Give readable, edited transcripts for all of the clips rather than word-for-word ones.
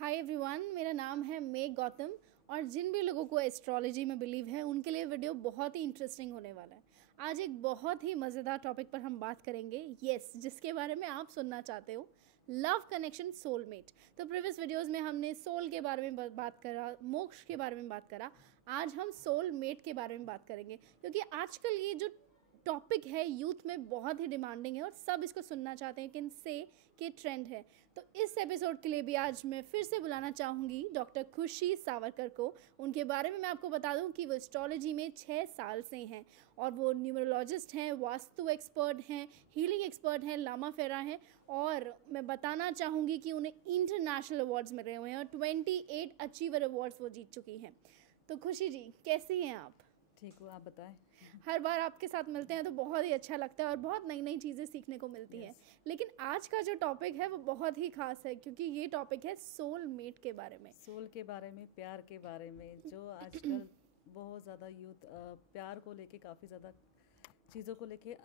Hi everyone, मेरा नाम है मेघ गौतम और जिन भी लोगों को एस्ट्रोलॉजी में बिलीव है उनके लिए वीडियो बहुत ही इंटरेस्टिंग होने वाला है। आज एक बहुत ही मज़ेदार टॉपिक पर हम बात करेंगे, जिसके बारे में आप सुनना चाहते हो, लव कनेक्शन सोलमेट। तो प्रीवियस वीडियोस में हमने सोल के बारे में बात करा, मोक्ष के बारे में बात करा। आज हम सोलमेट के बारे में बात करेंगे क्योंकि आजकल ये जो टॉपिक है यूथ में बहुत ही डिमांडिंग है और सब इसको सुनना चाहते हैं कि ट्रेंड है। तो इस एपिसोड के लिए भी आज मैं फिर से बुलाना चाहूँगी डॉक्टर खुशी सावरकर को। उनके बारे में मैं आपको बता दूं कि वो एस्ट्रोलॉजी में 6 साल से हैं और वो न्यूमरोलॉजिस्ट हैं, वास्तु एक्सपर्ट हैं, हीलिंग एक्सपर्ट हैं, लामा फेरा हैं। और मैं बताना चाहूँगी कि उन्हें इंटरनेशनल अवार्ड्स मिल रहे हुए हैं और 28 अचीवर अवार्ड्स वो जीत चुकी हैं। तो खुशी जी, कैसी हैं आप? ठीक हूँ, आप बताएं। हर बार आपके साथ मिलते हैं तो बहुत ही अच्छा लगता है और बहुत नई नई चीज़ें सीखने को मिलती हैं। लेकिन आज का जो टॉपिक है वो बहुत ही खास है क्योंकि ये टॉपिक है सोलमेट के बारे में, सोल के बारे में, प्यार के बारे में। जो आजकल बहुत ज़्यादा यूथ प्यार को लेके काफ़ी ज़्यादा चीज़ों को लेके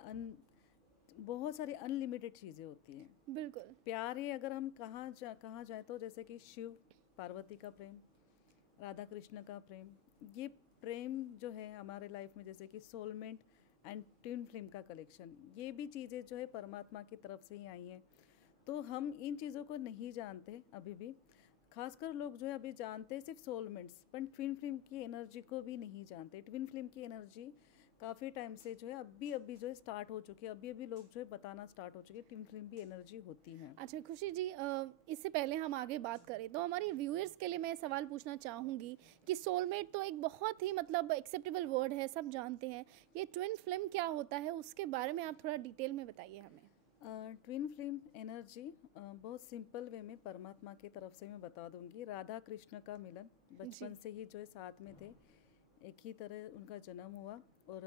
बहुत सारी अनलिमिटेड चीज़ें होती हैं। बिल्कुल। प्यार ही अगर हम कहाँ जाए तो जैसे कि शिव पार्वती का प्रेम, राधा कृष्ण का प्रेम, ये प्रेम जो है हमारे लाइफ में, जैसे कि सोलमेट एंड ट्विन फ्लेम का कलेक्शन, ये भी चीज़ें जो है परमात्मा की तरफ से ही आई हैं। तो हम इन चीज़ों को नहीं जानते अभी भी, खासकर लोग जो है अभी जानते हैं सिर्फ सोलमेट्स, पर ट्विन फ्लेम की एनर्जी को भी नहीं जानते। ट्विन फ्लेम की एनर्जी काफ़ी टाइम से जो है अभी जो है स्टार्ट हो चुकी है, अभी लोग जो है बताना स्टार्ट हो चुके हैं ट्विन फ्लेम भी एनर्जी होती है। अच्छा खुशी जी, इससे पहले हम आगे बात करें तो हमारे व्यूअर्स के लिए मैं सवाल पूछना चाहूँगी कि सोलमेट तो एक बहुत ही एक्सेप्टेबल वर्ड है, सब जानते हैं। ये ट्विन फ्लेम क्या होता है, उसके बारे में आप थोड़ा डिटेल में बताइए हमें। ट्विन फ्लेम एनर्जी बहुत सिंपल वे में परमात्मा की तरफ से मैं बता दूंगी। राधा कृष्ण का मिलन, बचपन से ही जो है साथ में थे, एक ही तरह उनका जन्म हुआ और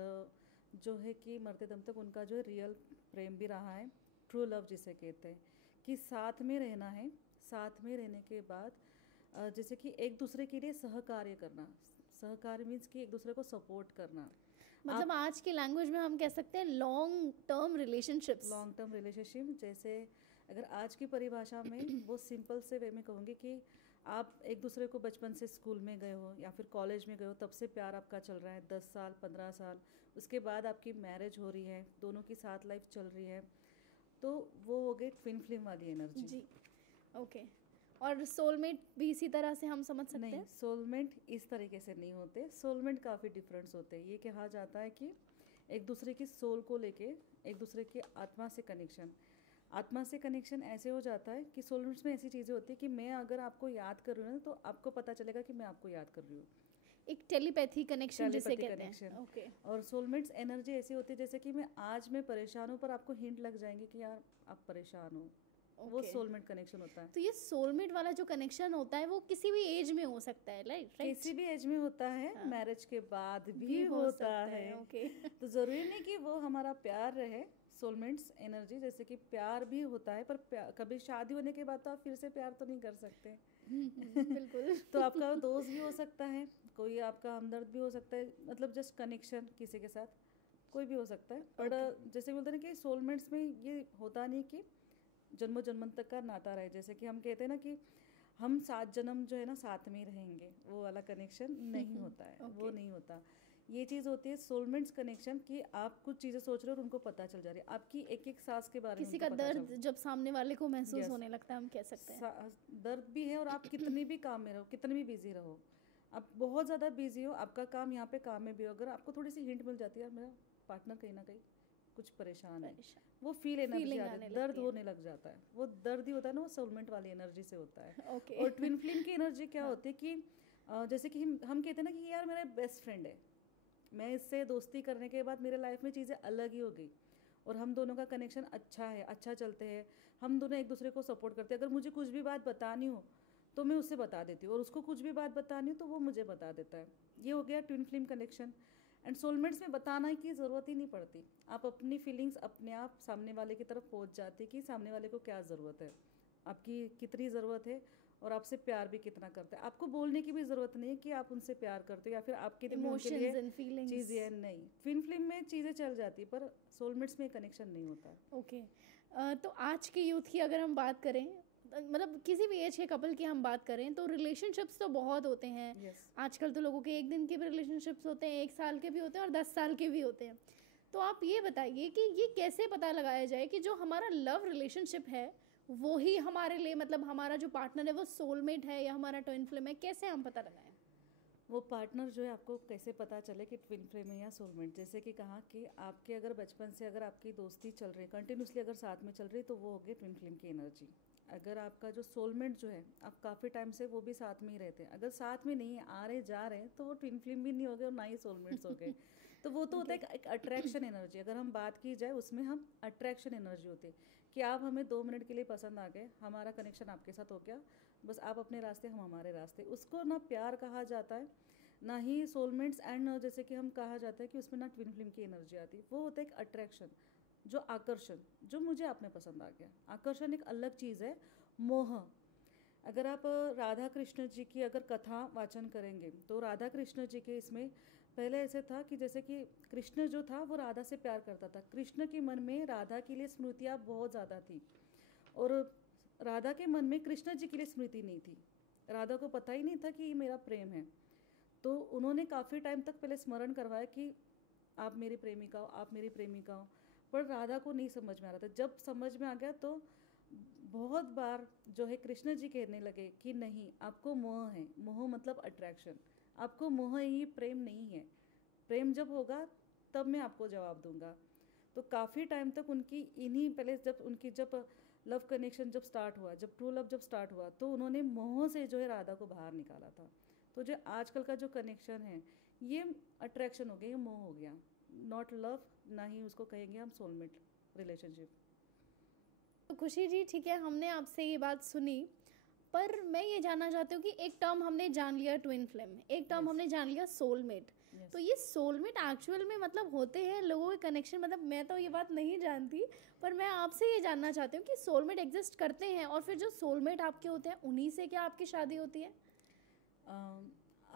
जो है कि मरते दम तक उनका जो है रियल प्रेम भी रहा है, ट्रू लव जिसे कहते हैं, कि साथ में रहना है। साथ में रहने के बाद जैसे कि एक दूसरे के लिए सहकार्य करना, सहकार्य मीन्स कि एक दूसरे को सपोर्ट करना, आज की लैंग्वेज में हम कह सकते हैं लॉन्ग टर्म रिलेशनशिप। जैसे अगर आज की परिभाषा में बहुत सिंपल से वे में कहूँगी कि आप एक दूसरे को बचपन से स्कूल में गए हो या फिर कॉलेज में गए हो, तब से प्यार आपका चल रहा है 10 साल 15 साल, उसके बाद आपकी मैरिज हो रही है, दोनों की साथ लाइफ चल रही है, तो वो हो गई ट्विन फ्लेम वाली एनर्जी जी। ओके। और सोलमेट भी इसी तरह से हम समझ सकते हैं? नहीं, सोलमेट इस तरीके से नहीं होते। सोलमेट काफ़ी डिफरेंस होते हैं। ये कहा जाता है कि एक दूसरे की सोल को लेके, एक दूसरे की आत्मा से कनेक्शन ऐसे हो जाता है कि सोलमेट्स में ऐसी चीज़ें होती है कि मैं अगर आपको याद कर रही हूँ तो आपको पता चलेगा कि मैं आपको याद कर रही हूँ। एक टेलीपैथी कनेक्शन जिसे कहते हैं। ओके। और सोलमेट्स एनर्जी ऐसी होती है जैसे कि आज मैं परेशान हूँ पर आपको हिंट लग जाएंगे कि यार आप परेशान हो। वो सोलमेट कनेक्शन होता है। तो ये सोलमेट वाला जो कनेक्शन होता है वो किसी भी एज में हो सकता है, राइट? किसी भी एज में होता है। हाँ। मैरिज के बाद भी होता है। ओके। तो जरूरी नहीं कि वो हमारा प्यार रहे। सोलमेट्स एनर्जी जैसे कि प्यार भी होता है, पर कभी शादी होने के बाद तो आप फिर से प्यार तो नहीं कर सकते। बिल्कुल। तो आपका दोस्त भी हो सकता है, कोई आपका हमदर्द भी हो सकता है, मतलब जस्ट कनेक्शन किसी के साथ कोई भी हो सकता है। पर जैसे बोलते हैं कि सोलमेट्स में ये होता नहीं कि जन्मों जन्म तक का नाता रहे। जैसे कि हम कहते हैं ना कि हम 7 जन्म जो है ना साथ में रहेंगे, वो वाला कनेक्शन नहीं होता है। वो नहीं होता। ये चीज़ होती है सोलमेट्स कनेक्शन कि आप कुछ चीज़ें सोच रहे हो और उनको पता चल जा रही है, आपकी एक एक सांस के बारे में। किसी का दर्द जब सामने वाले को महसूस होने लगता है, हम कह सकते हैं। दर्द भी है। और आप कितनी भी काम में रहो, कितनी भी बिजी रहो, आप बहुत ज़्यादा बिजी हो, आपका काम यहाँ पे काम में भी हो, अगर आपको थोड़ी सी हिंट मिल जाती है, मेरा पार्टनर कहीं ना कहीं कुछ परेशान है, वो दर्द होने लग जाता है। वो दर्द ही होता है ना, वो सोलमेट वाली एनर्जी से होता है। और ट्विन फ्लेम की एनर्जी क्या होती है कि जैसे कि हम कहते हैं ना कि यार मेरा बेस्ट फ्रेंड है, मैं इससे दोस्ती करने के बाद मेरे लाइफ में चीज़ें अलग ही हो गई और हम दोनों का कनेक्शन अच्छा है, अच्छा चलते हैं, हम दोनों एक दूसरे को सपोर्ट करते हैं। अगर मुझे कुछ भी बात बतानी हो तो मैं उससे बता देती हूँ और उसको कुछ भी बात बतानी हो तो वो मुझे बता देता है। ये हो गया twin flame connection. And soulmates में बताना की ज़रूरत ही नहीं पड़ती, आप अपनी फीलिंग्स अपने आप सामने वाले की तरफ पहुंच जाती कि सामने वाले को क्या ज़रूरत है, आपकी कितनी ज़रूरत है और आपसे प्यार भी कितना करता है। आपको बोलने की भी ज़रूरत नहीं है कि आप उनसे प्यार करते हो या फिर आपके इमोशंस चीज़ें नहीं। ट्विन फ्लेम में चीज़ें चल जाती है पर सोलमेट्स में कनेक्शन नहीं होता है। ओके। तो आज के यूथ की अगर हम बात करें मतलब किसी भी एज के कपल की हम बात करें तो रिलेशनशिप्स तो बहुत होते हैं। यस। आजकल तो लोगों के 1 दिन के भी रिलेशनशिप्स होते हैं, 1 साल के भी होते हैं और 10 साल के भी होते हैं। तो आप ये बताइए कि ये कैसे पता लगाया जाए कि जो हमारा लव रिलेशनशिप है वो ही हमारे लिए, मतलब हमारा जो पार्टनर है वो सोलमेट है या हमारा ट्विन फ्लेम है, कैसे हम पता लगाएं? वो पार्टनर जो है आपको कैसे पता चले कि ट्विन फ्लेम है या सोलमेट? जैसे कि कहा कि आपके अगर बचपन से अगर आपकी दोस्ती चल रही है कंटिन्यूसली, अगर साथ में चल रही है, तो वो हो गई ट्विन फ्लेम की एनर्जी। अगर आपका जो सोलमेट जो है आप काफ़ी टाइम से वो भी साथ में ही रहते हैं, अगर साथ में नहीं आ रहे जा रहे हैं, तो वो ट्विन फ्लेम भी नहीं हो गए और ना ही सोलमेट्स हो गए। तो वो तो होता है एक अट्रैक्शन एनर्जी। अगर हम बात की जाए उसमें हम अट्रैक्शन एनर्जी होती है कि आप हमें 2 मिनट के लिए पसंद आ गए, हमारा कनेक्शन आपके साथ हो गया, बस आप अपने रास्ते हम हमारे रास्ते। उसको ना प्यार कहा जाता है ना ही सोलमेट्स। एंड जैसे कि हम कहा जाता है कि उसमें ना ट्विन फ्लेम की एनर्जी आती है। वो होता है एक अट्रैक्शन, जो आकर्षण, जो मुझे आप में पसंद आ गया। आकर्षण एक अलग चीज़ है। मोह, अगर आप राधा कृष्ण जी की अगर कथा वाचन करेंगे तो राधा कृष्ण जी के इसमें पहले ऐसे था कि जैसे कि कृष्ण जो था वो राधा से प्यार करता था। कृष्ण के मन में राधा के लिए स्मृतियाँ बहुत ज़्यादा थी और राधा के मन में कृष्ण जी के लिए स्मृति नहीं थी। राधा को पता ही नहीं था कि ये मेरा प्रेम है। तो उन्होंने काफ़ी टाइम तक पहले स्मरण करवाया कि आप मेरी प्रेमिका हो, आप मेरी प्रेमिका हो, पर राधा को नहीं समझ में आ रहा था। जब समझ में आ गया तो बहुत बार जो है कृष्ण जी कहने लगे कि नहीं, आपको मोह है। मोह मतलब अट्रैक्शन। आपको मोह है, ये प्रेम नहीं है। प्रेम जब होगा तब मैं आपको जवाब दूंगा। तो काफ़ी टाइम तक उनकी इन्हीं पहले जब लव कनेक्शन जब स्टार्ट हुआ, जब ट्रू लव जब स्टार्ट हुआ, तो उन्होंने मोह से जो है राधा को बाहर निकाला था। तो जो आजकल का जो कनेक्शन है ये अट्रैक्शन हो गया, ये मोह हो गया, नॉट लव। ना ही उसको कहेंगे हम सोलमेट रिलेशनशिप। तो खुशी जी, ठीक है, हमने आपसे ये बात सुनी, पर मैं ये जानना चाहती हूँ कि एक टर्म हमने जान लिया ट्विन फ्लेम, एक टर्म Yes. हमने जान लिया सोलमेट। Yes. तो ये सोलमेट एक्चुअल में मतलब होते हैं लोगों के कनेक्शन, मतलब मैं तो ये बात नहीं जानती, पर मैं आपसे ये जानना चाहती हूँ कि सोलमेट एग्जिस्ट करते हैं और फिर जो सोलमेट आपके होते हैं उन्हीं से क्या आपकी शादी होती है?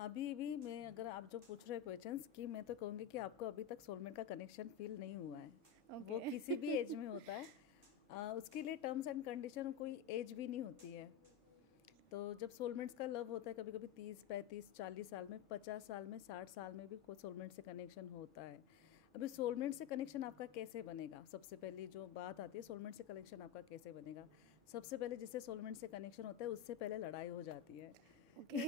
अभी भी मैं, अगर आप जो पूछ रहे क्वेश्चंस, कि मैं तो कहूँगी कि आपको अभी तक सोलमेट का कनेक्शन फील नहीं हुआ है। Okay. वो किसी भी एज में होता है। उसके लिए टर्म्स एंड कंडीशन कोई एज भी नहीं होती है। तो जब सोलमेट्स का लव होता है कभी कभी 30, 35, 40 साल में, 50 साल में, 60 साल में भी कोई सोलमेट से कनेक्शन होता है। अभी सोलमेट से कनेक्शन आपका कैसे बनेगा? सबसे पहली जो बात आती है, सोलमेट से कनेक्शन आपका कैसे बनेगा? सबसे पहले जिससे सोलमेट से कनेक्शन होता है उससे पहले लड़ाई हो जाती है। ओके।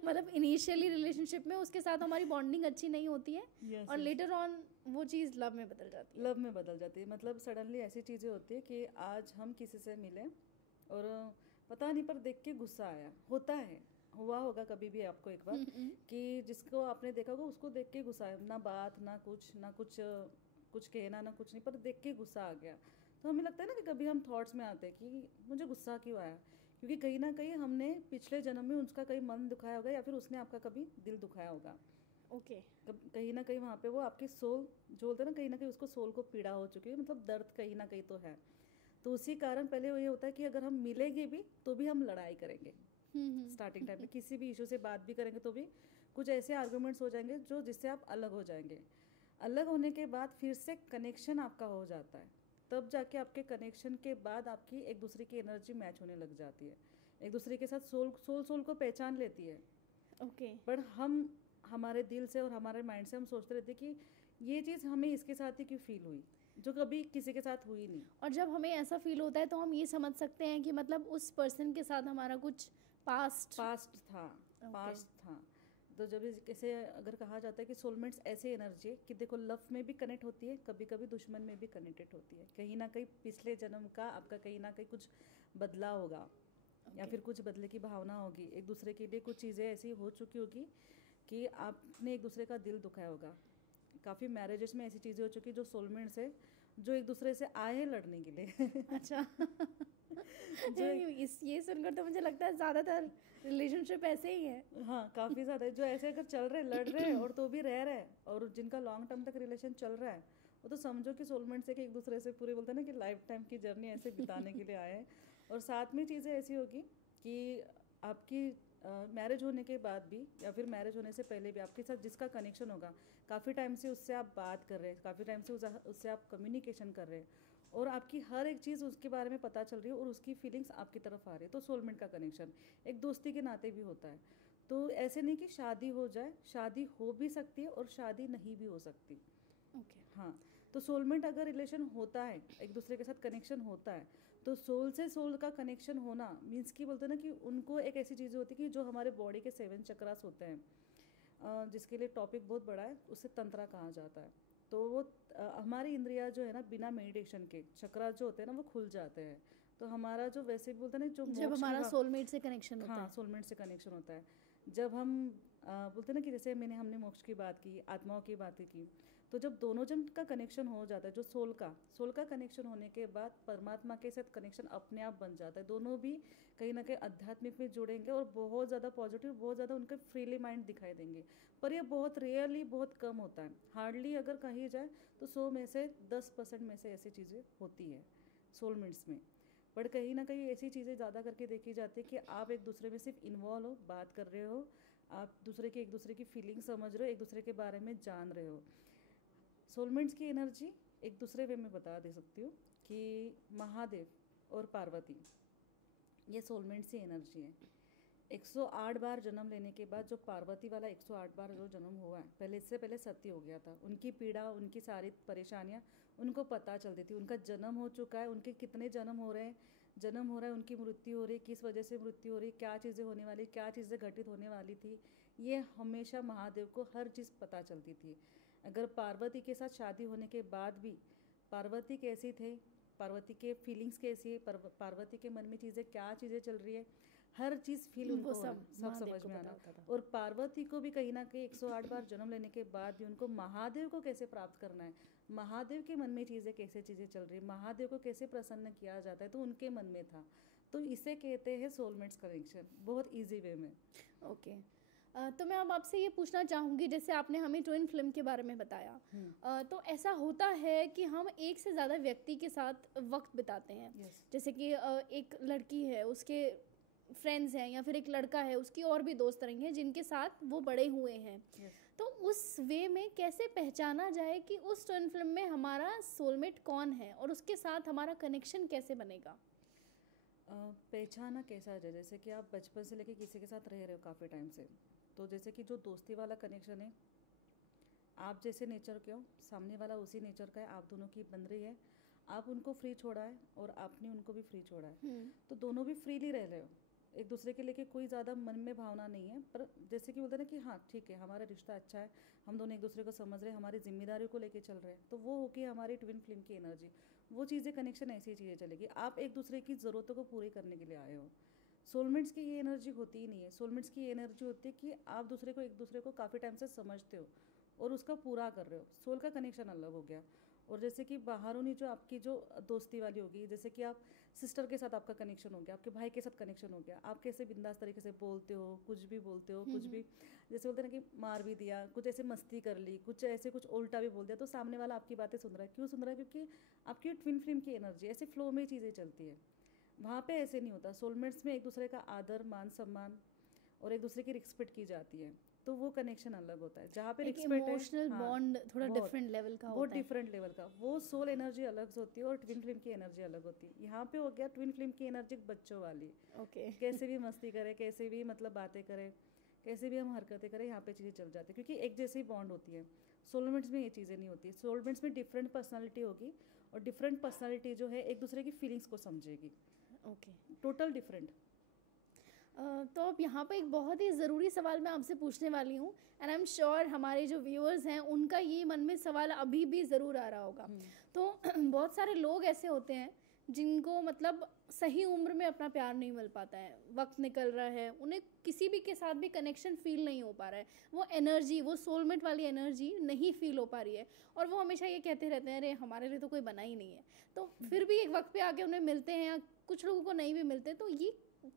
मतलब इनिशियली रिलेशनशिप में उसके साथ हमारी बॉन्डिंग अच्छी नहीं होती है Yes, और yes. लेटर ऑन वो चीज़ लव में बदल जाती है। लव में बदल जाती है। मतलब सडनली ऐसी चीज़ें होती है कि आज हम किसी से मिले और पता नहीं पर देख के गुस्सा आया। होता है, हुआ होगा कभी भी आपको एक बार कि जिसको आपने देखा होगा उसको देख के गुस्सा आया, ना बात ना कुछ कुछ कहना ना कुछ नहीं, पर देख के गुस्सा आ गया। तो हमें लगता है ना कि कभी हम थॉट्स में आते हैं कि मुझे गुस्सा क्यों आया, क्योंकि कहीं ना कहीं हमने पिछले जन्म में उसका कहीं मन दुखाया होगा या फिर उसने आपका कभी दिल दुखाया होगा। ओके। कहीं ना कहीं वहाँ पे वो आपकी सोल जो बोलते हैं ना, कहीं ना कहीं उसको सोल को पीड़ा हो चुकी है, मतलब दर्द कहीं ना कहीं तो है। तो उसी कारण पहले वो ये होता है कि अगर हम मिलेंगे भी तो भी हम लड़ाई करेंगे। स्टार्टिंग टाइम में किसी भी इशू से बात भी करेंगे तो भी कुछ ऐसे आर्गूमेंट्स हो जाएंगे जो जिससे आप अलग हो जाएंगे। अलग होने के बाद फिर से कनेक्शन आपका हो जाता है, तब जाके आपके कनेक्शन के बाद आपकी एक दूसरे की एनर्जी मैच होने लग जाती है, एक दूसरे के साथ सोल को पहचान लेती है। ओके। पर हम हमारे दिल से और हमारे माइंड से हम सोचते रहते कि ये चीज़ हमें इसके साथ ही क्यों फील हुई, जो कभी किसी के साथ हुई नहीं। और जब हमें ऐसा फील होता है तो हम ये समझ सकते हैं कि मतलब उस पर्सन के साथ हमारा कुछ पास्ट था। तो जब कैसे अगर कहा जाता है कि सोलमेट्स ऐसे एनर्जी है कि देखो लव में भी कनेक्ट होती है, कभी कभी दुश्मन में भी कनेक्टेड होती है। कहीं ना कहीं पिछले जन्म का आपका कहीं ना कहीं कुछ बदलाव होगा या फिर कुछ बदले की भावना होगी, एक दूसरे के लिए कुछ चीज़ें ऐसी हो चुकी होगी कि आपने एक दूसरे का दिल दुखाया होगा। काफ़ी मैरिजेस में ऐसी चीज़ें हो चुकी जो सोलमेट्स है जो एक दूसरे से आए हैं लड़ने के लिए। अच्छा। ये सुनकर तो मुझे लगता है ज़्यादातर रिलेशनशिप ऐसे ही है। हाँ, काफ़ी ज़्यादा जो ऐसे अगर चल रहे लड़ रहे और तो भी रह रहे और जिनका लॉन्ग टर्म तक रिलेशन चल रहा है वो तो समझो कि सोलमेट्स है कि एक दूसरे से पूरे बोलते हैं ना कि लाइफ टाइम की जर्नी ऐसे बिताने के लिए आए हैं। और साथ में चीज़ें ऐसी होगी कि आपकी मैरिज होने के बाद भी या फिर मैरिज होने से पहले भी आपके साथ जिसका कनेक्शन होगा, काफ़ी टाइम से उससे आप बात कर रहे हैं, काफ़ी टाइम से उससे आप कम्युनिकेशन कर रहे हैं, और आपकी हर एक चीज़ उसके बारे में पता चल रही है और उसकी फीलिंग्स आपकी तरफ आ रही है, तो सोलमेट का कनेक्शन एक दोस्ती के नाते भी होता है। तो ऐसे नहीं कि शादी हो जाए, शादी हो भी सकती है और शादी नहीं भी हो सकती। ओके। हाँ, तो सोलमेट अगर रिलेशन होता है, एक दूसरे के साथ कनेक्शन होता है, तो सोल से सोल का कनेक्शन होना मीन्स कि बोलते हैं ना कि उनको एक ऐसी चीज़ होती है कि जो हमारे बॉडी के 7 चक्रास होते हैं, जिसके लिए टॉपिक बहुत बड़ा है, उसे तंत्रा कहा जाता है। तो वो हमारी इंद्रिया जो है ना, बिना मेडिटेशन के चक्रा जो होते हैं ना वो खुल जाते हैं। तो हमारा जो वैसे भी बोलते हैं ना, जो जब मोक्ष की हमारा सोलमेट से कनेक्शन होता हाँ, है। सोलमेट से कनेक्शन होता है। जब हम बोलते हैं ना कि जैसे हमने मोक्ष की बात की, आत्माओं की बातें की, तो जब दोनों जन का कनेक्शन हो जाता है, जो सोल का कनेक्शन होने के बाद परमात्मा के साथ कनेक्शन अपने आप बन जाता है। दोनों भी कहीं ना कहीं आध्यात्मिक में जुड़ेंगे और बहुत ज़्यादा पॉजिटिव, बहुत ज़्यादा उनके फ्रीली माइंड दिखाई देंगे। पर ये बहुत रेयरली, बहुत कम होता है। हार्डली अगर कही जाए तो 100 में से 10% में से ऐसी चीज़ें होती है सोलमेट्स में। बट कहीं ना कहीं ऐसी चीज़ें ज़्यादा करके देखी जाती है कि आप एक दूसरे में सिर्फ इन्वॉल्व हो, बात कर रहे हो, आप एक दूसरे की फीलिंग समझ रहे हो, एक दूसरे के बारे में जान रहे हो। सोलमेट्स की एनर्जी एक दूसरे वे में बता दे सकती हूँ कि महादेव और पार्वती, ये सोलमेट्स की एनर्जी है। 108 बार जन्म लेने के बाद जो पार्वती वाला 108 बार जो जन्म हुआ है, पहले इससे पहले सती हो गया था। उनकी पीड़ा, उनकी सारी परेशानियाँ उनको पता चलती थी। उनका जन्म हो चुका है, उनके कितने जन्म हो रहे हैं, उनकी मृत्यु हो रही, किस वजह से मृत्यु हो रही, क्या चीज़ें होने वाली, क्या चीज़ें घटित होने वाली थी, ये हमेशा महादेव को हर चीज़ पता चलती थी। अगर पार्वती के साथ शादी होने के बाद भी पार्वती कैसी थे, पार्वती के फीलिंग्स कैसी है, पार्वती के मन में क्या चीज़ें चल रही है, हर चीज़ फील उनको सब समझ में आना। और पार्वती को भी कहीं ना कहीं 108 बार जन्म लेने के बाद भी उनको महादेव को कैसे प्राप्त करना है, महादेव के मन में चीज़ें चल रही है, महादेव को कैसे प्रसन्न किया जाता है, तो उनके मन में था। तो इसे कहते हैं सोलमेट्स कनेक्शन, बहुत ईजी वे में। ओके। तो मैं अब आपसे ये पूछना चाहूँगी, जैसे आपने हमें ट्विन फिल्म के बारे में बताया, तो ऐसा होता है कि हम एक से ज़्यादा व्यक्ति के साथ वक्त बिताते हैं। जैसे कि एक लड़की है, उसके फ्रेंड्स हैं, या फिर एक लड़का है, उसकी और भी दोस्त रहेंगे जिनके साथ वो बड़े हुए हैं। तो उस वे में कैसे पहचाना जाए कि उस ट्विन फिल्म में हमारा सोलमेट कौन है और उसके साथ हमारा कनेक्शन कैसे बनेगा? पहचाना कैसा जाए, जैसे कि आप बचपन से लेके किसी के साथ रह रहे हो काफ़ी टाइम से, तो जैसे कि जो दोस्ती वाला कनेक्शन है, आप जैसे नेचर के हो, सामने वाला उसी नेचर का है, आप दोनों की बन रही है, आप उनको फ्री छोड़ा है और आपने उनको भी फ्री छोड़ा है, तो दोनों भी फ्रीली रह रहे हो, एक दूसरे के लेके कोई ज़्यादा मन में भावना नहीं है। पर जैसे कि बोलते हैं ना कि हाँ ठीक है, हमारा रिश्ता अच्छा है, हम दोनों एक दूसरे को समझ रहे हैं, हमारी जिम्मेदारियों को लेके चल रहे हैं, तो वो होगी हमारी ट्विन फ्लेम की एनर्जी। वो चीज़ें कनेक्शन ऐसी चीज़ें चलेगी, आप एक दूसरे की ज़रूरतों को पूरी करने के लिए आए हो। सोलमेट्स की ये एनर्जी होती ही नहीं है। सोलमेट्स की एनर्जी होती है कि आप एक दूसरे को काफ़ी टाइम से समझते हो और उसका पूरा कर रहे हो। सोल का कनेक्शन अलग हो गया। और जैसे कि बाहरों जो आपकी जो दोस्ती वाली होगी, जैसे कि आप सिस्टर के साथ आपका कनेक्शन हो गया, आपके भाई के साथ कनेक्शन हो गया, आप कैसे बिंदास तरीके से बोलते हो, कुछ भी बोलते हो, कुछ भी जैसे बोलते हैं ना कि मार भी दिया, कुछ ऐसे मस्ती कर ली, कुछ उल्टा भी बोल दिया, तो सामने वाला आपकी बातें सुन रहा है। क्यों सुन रहा है? क्योंकि आपकी ट्विन फ्लेम की एनर्जी ऐसे फ्लो में चीज़ें चलती है। वहाँ पे ऐसे नहीं होता। सोलमेट्स में एक दूसरे का आदर, मान सम्मान और एक दूसरे की रिस्पेक्ट की जाती है, तो वो कनेक्शन अलग होता है। जहाँ पे रिस्पेक्ट, इमोशनल बॉन्ड थोड़ा डिफरेंट लेवल का होता है, बहुत डिफरेंट लेवल का। वो सोल एनर्जी अलग होती है और ट्विन फ्लेम की एनर्जी अलग होती है। यहाँ पे हो गया ट्विन फ्लेम की एनर्जी बच्चों वाली। कैसे भी मस्ती करे, कैसे भी मतलब बातें करें, कैसे भी हम हरकतें करें, यहाँ पे चीज़ें चल जाती है क्योंकि एक जैसी बॉन्ड होती है। सोलमेट्स में ये चीज़ें नहीं होती। सोलमेट्स में डिफरेंट पर्सनालिटी होगी और डिफरेंट पर्सनालिटी जो है एक दूसरे की फीलिंग्स को समझेगी। Total different. तो अब यहाँ पे एक बहुत ही ज़रूरी सवाल मैं आपसे पूछने वाली हूँ, एंड आई एम श्योर हमारे जो व्यूअर्स हैं उनका ये मन में सवाल अभी भी ज़रूर आ रहा होगा। तो बहुत सारे लोग ऐसे होते हैं जिनको मतलब सही उम्र में अपना प्यार नहीं मिल पाता है, वक्त निकल रहा है, उन्हें किसी भी के साथ भी कनेक्शन फील नहीं हो पा रहा है, वो एनर्जी, वो सोलमेट वाली एनर्जी नहीं फील हो पा रही है, और वो हमेशा ये कहते रहते हैं अरे हमारे लिए तो कोई बना ही नहीं है। तो फिर भी एक वक्त पे आके उन्हें मिलते हैं, या कुछ लोगों को नहीं भी मिलते। तो ये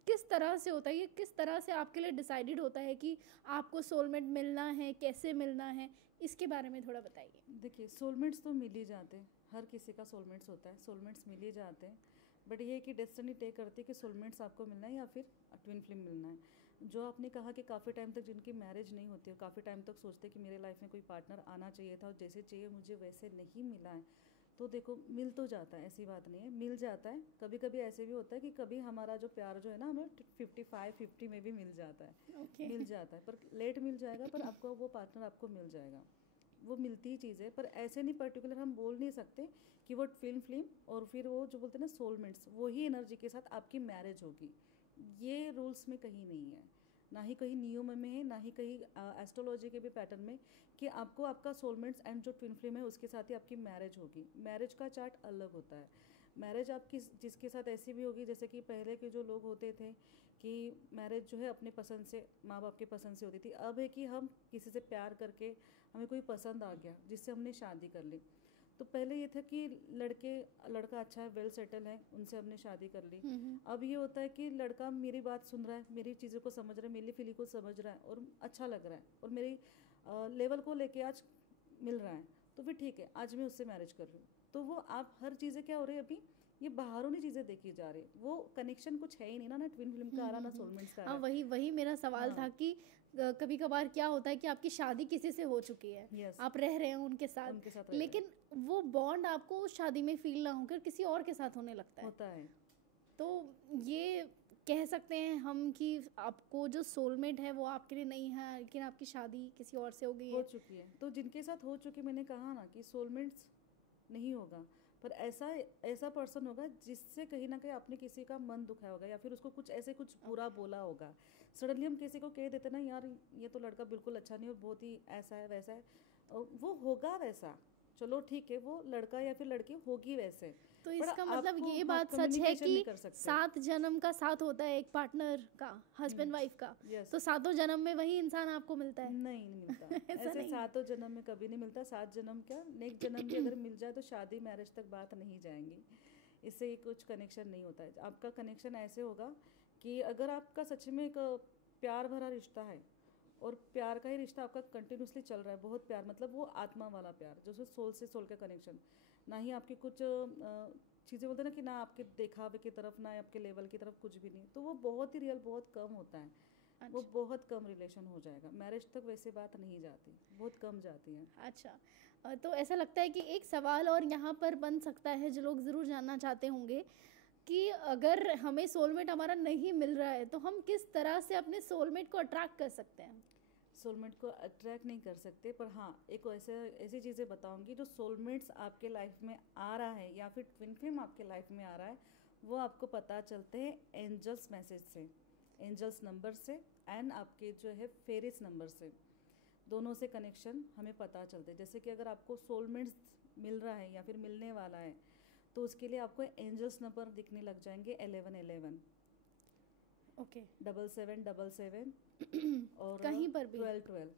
किस तरह से होता है, ये किस तरह से आपके लिए डिसाइडेड होता है कि आपको सोलमेट मिलना है, कैसे मिलना है, इसके बारे में थोड़ा बताइए। देखिए, सोलमेट्स तो मिल ही जाते हैं, हर किसी का सोलमेट्स होता है, सोलमेट्स मिल ही जाते हैं। बट ये है कि डेस्टिनी तय करती है कि सोलमेट्स आपको मिलना है या फिर ट्विन फ्लेम मिलना है। जो आपने कहा कि काफ़ी टाइम तक जिनकी मैरिज नहीं होती है, काफ़ी टाइम तक सोचते कि मेरे लाइफ में कोई पार्टनर आना चाहिए था और जैसे चाहिए मुझे वैसे नहीं मिला है, तो देखो मिल तो जाता है, ऐसी बात नहीं है, मिल जाता है। कभी कभी ऐसे भी होता है कि कभी हमारा जो प्यार जो है ना हमें 55-50 में भी मिल जाता है। ओके। मिल जाता है पर लेट मिल जाएगा, पर आपको वो पार्टनर आपको मिल जाएगा। वो मिलती ही चीज़ है, पर ऐसे नहीं पर्टिकुलर हम बोल नहीं सकते कि वो फिल्म और फिर वो जो बोलते हैं ना सोलमेट्स, वही एनर्जी के साथ आपकी मैरिज होगी। ये रूल्स में कहीं नहीं है, ना ही कहीं नियम में है, ना ही कहीं एस्ट्रोलॉजी के भी पैटर्न में कि आपको आपका सोलमेट्स एंड जो ट्विन फ्लेम है उसके साथ ही आपकी मैरिज होगी। मैरिज का चार्ट अलग होता है। मैरिज आपकी जिसके साथ ऐसी भी होगी, जैसे कि पहले के जो लोग होते थे कि मैरिज जो है अपने पसंद से, माँ बाप के पसंद से होती थी। अब है कि हम किसी से प्यार करके हमें कोई पसंद आ गया जिससे हमने शादी कर ली। तो पहले ये था कि लड़का अच्छा है, वेल सेटल है, उनसे हमने शादी कर ली। अब ये होता है कि लड़का मेरी बात सुन रहा है, मेरी चीज़ों को समझ रहा है, मेरी फीलिंग को समझ रहा है और अच्छा लग रहा है और मेरी लेवल को लेके आज मिल रहा है, तो फिर ठीक है, आज मैं उससे मैरिज कर रही हूँ। तो वो आप हर चीज़ें क्या हो रही है अभी, ये बाहरों नहीं चीज़ें देखी जा रही, वो कनेक्शन कुछ है ही नहीं ना ट्विन फिल्म का आ रहा, ना सोलमेंट्स का आ हाँ, रहा। वही वही मेरा सवाल हाँ। था कि कभी कभार क्या होता है कि आपकी शादी किसी से हो चुकी है, Yes. आप रह रहे हैं उनके साथ, उनके साथ रह रहे हैं। लेकिन वो बॉन्ड आपको उस शादी में फील ना होकर किसी और के साथ होने लगता है। होता है। तो ये कह सकते हैं हम कि आपको जो सोलमेट है वो आपके लिए नहीं है, लेकिन आपकी शादी किसी और से हो गई हो है। चुकी है, तो जिनके साथ हो चुकी, मैंने कहा ना कि सोलमेट्स नहीं होगा, पर ऐसा पर्सन होगा जिससे कहीं ना कहीं आपने किसी का मन दुखाया होगा या फिर उसको कुछ बुरा बोला होगा। सडनली हम किसी को कह देते ना, यार ये तो लड़का बिल्कुल अच्छा नहीं और बहुत ही ऐसा है वैसा है, और वो होगा वैसा, चलो ठीक है, वो लड़का या फिर लड़की होगी वैसे। तो पर इसका मतलब आपको, ये हाँ, बात सच है communication कि नहीं कर सकते। 7 जन्म का साथ होता है एक पार्टनर का, हस्बैंड वाइफ का। Yes. तो 7 जन्म में वही इंसान आपको मिलता है? नहीं मिलता। ऐसा ऐसे नहीं। 7 जन्म में कभी नहीं मिलता। 7 जन्म क्या, नेक्स्ट जन्म भी अगर मिल जाए तो शादी मैरिज तक बात नहीं जाएंगी, इससे कुछ कनेक्शन नहीं होता है। आपका कनेक्शन ऐसे होगा कि अगर आपका सच में एक प्यार भरा रिश्ता है और प्यार का ही रिश्ता आपका कंटिन्यूसली चल रहा है, बहुत प्यार, मतलब वो आत्मा वाला प्यार, जो सोल से सोल का कनेक्शन, ना ही आपकी कुछ चीज़ें बोलते हैं ना कि ना आपके दिखावे की तरफ ना आपके लेवल की तरफ, कुछ भी नहीं, तो वो बहुत ही रियल, बहुत कम होता है। वो बहुत कम रिलेशन हो जाएगा, मैरिज तक वैसे बात नहीं जाती, बहुत कम जाती है। अच्छा, तो ऐसा लगता है कि एक सवाल और यहाँ पर बन सकता है जो लोग ज़रूर जानना चाहते होंगे कि अगर हमें सोलमेट हमारा नहीं मिल रहा है तो हम किस तरह से अपने सोलमेट को अट्रैक्ट कर सकते हैं? सोलमेट को अट्रैक्ट नहीं कर सकते, पर हाँ एक ऐसी चीज़ें बताऊंगी जो सोलमेट्स आपके लाइफ में आ रहा है या फिर ट्विन फ्लेम आपके लाइफ में आ रहा है, वो आपको पता चलते हैं एंजल्स मैसेज से, एंजल्स नंबर से एंड आपके जो है फेरिस नंबर से, दोनों से कनेक्शन हमें पता चलते हैं। जैसे कि अगर आपको सोलमेट्स मिल रहा है या फिर मिलने वाला है, तो उसके लिए आपको एंजल्स नंबर दिखने लग जाएंगे 1111, ओके। 7777 और कहीं पर भी? 1212,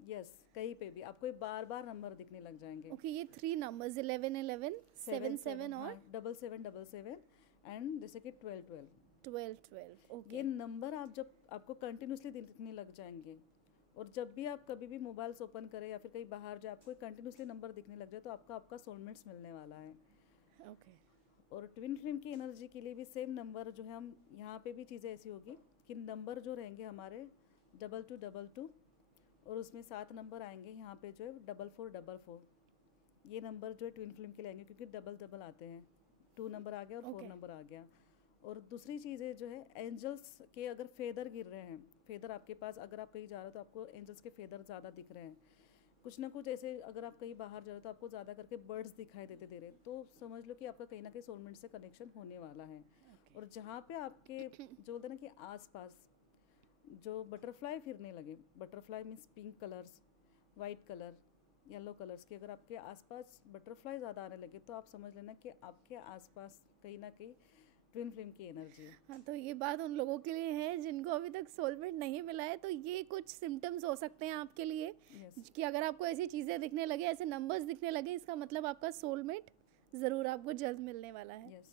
यस, कहीं पे भी आपको बार बार नंबर दिखने लग जाएंगे। ओके, ये 3 नंबर्स 1111 77 और 7777 एंड जैसे कि 1212, 1212, ओके। ये नंबर आप जब आपको कंटिन्यूसली दिखने लग जाएंगे, और जब भी आप कभी भी मोबाइल्स ओपन करें या फिर कहीं बाहर जाए, आपको कंटिन्यूसली नंबर दिखने लग जाए, तो आपका सोलमेट्स मिलने वाला है। ओके। और ट्विन फ्लेम की एनर्जी के लिए भी सेम नंबर जो है, हम यहाँ पे भी चीज़ें ऐसी होगी कि नंबर जो रहेंगे हमारे 2222, और उसमें 7 नंबर आएंगे यहाँ पे जो है 4444, ये नंबर जो है ट्विन फ्लेम के लिए आएंगे, क्योंकि डबल डबल आते हैं, 2 नंबर आ गया और 4 नंबर आ गया। और दूसरी चीज़ें जो है, एंजल्स के अगर फेदर गिर रहे हैं, फेदर आपके पास, अगर आप कहीं जा रहे हो तो आपको एंजल्स के फेदर ज़्यादा दिख रहे हैं, कुछ ना कुछ ऐसे, अगर आप कहीं बाहर जा रहे हो तो आपको ज़्यादा करके बर्ड्स दिखाई देते दे रहे, तो समझ लो कि आपका कहीं ना कहीं सोलमेट से कनेक्शन होने वाला है। और जहाँ पे आपके जो बोलते हैं ना कि आसपास जो बटरफ्लाई फिरने लगे, butterfly means pink colours, white colour, yellow colours की, अगर आपके आसपास बटरफ्लाई ज़्यादा आने लगे, तो आप समझ लेना कि आपके आसपास कहीं ना कहीं ट्विन फ्लेम की एनर्जी है। हाँ, तो ये बात उन लोगों के लिए है जिनको अभी तक सोलमेट नहीं मिला है, तो ये कुछ सिम्टम्स हो सकते हैं आपके लिए। Yes. कि अगर आपको ऐसी चीज़ें दिखने लगे, ऐसे नंबर्स दिखने लगे, इसका मतलब आपका सोलमेट ज़रूर आपको जल्द मिलने वाला है। Yes.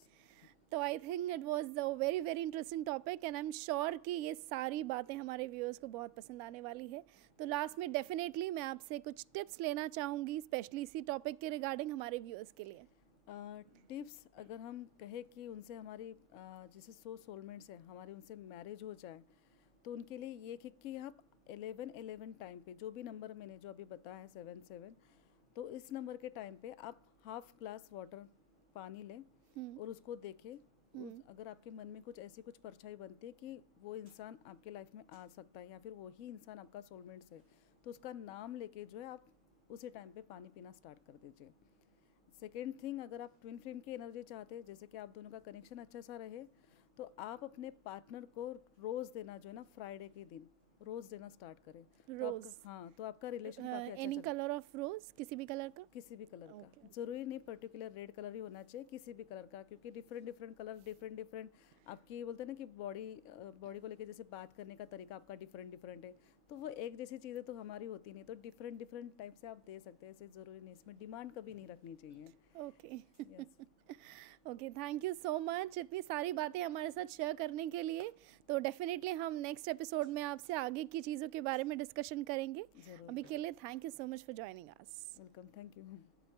तो I think it was a very very interesting topic and I am sure कि ये सारी बातें हमारे व्यूअर्स को बहुत पसंद आने वाली है। तो लास्ट में डेफिनेटली मैं आपसे कुछ टिप्स लेना चाहूँगी, स्पेशली इसी टॉपिक के रिगार्डिंग हमारे व्यूअर्स के लिए। टिप्स अगर हम कहें कि उनसे हमारी जैसे सोलमेट्स है हमारी, उनसे मैरिज हो जाए, तो उनके लिए ये कि आप 1111 टाइम पे, जो भी नंबर मैंने जो अभी बताया है 77, तो इस नंबर के टाइम पे आप हाफ ग्लास वाटर पानी लें और उसको देखें। अगर आपके मन में कुछ ऐसी कुछ परछाई बनती है कि वो इंसान आपके लाइफ में आ सकता है या फिर वही इंसान आपका सोलमेंट्स है, तो उसका नाम लेके जो है आप उसी टाइम पे पानी पीना स्टार्ट कर दीजिए। सेकेंड थिंग, अगर आप ट्विन फ्लेम की एनर्जी चाहते हैं, जैसे कि आप दोनों का कनेक्शन अच्छा सा रहे, तो आप अपने पार्टनर को रोज़ देना जो है ना, फ्राइडे के दिन रोज़ देना स्टार्ट करें। रोज़? हाँ, तो आपका रिलेशन काफ़ी अच्छा एनी कलर ऑफ रोज़, किसी भी कलर का? किसी भी कलर का, ज़रूरी नहीं पर्टिकुलर रेड कलर ही होना चाहिए, किसी भी कलर का, क्योंकि डिफरेंट डिफरेंट कलर डिफरेंट आपकी बोलते हैं ना कि बॉडी को लेके जैसे बात करने का तरीका आपका डिफरेंट है, तो वो एक जैसी चीज़ें तो हमारी होती नहीं, तो डिफरेंट टाइप से आप दे सकते हैं, ऐसे ज़रूरी नहीं, इसमें डिमांड कभी नहीं रखनी चाहिए। Okay okay, thank you so much इतनी सारी बातें हमारे साथ शेयर करने के लिए। तो डेफिनेटली हम नेक्स्ट एपिसोड में आपसे आगे की चीज़ों के बारे में डिस्कशन करेंगे। अभी के लिए thank you so much for joining us. Welcome, thank you.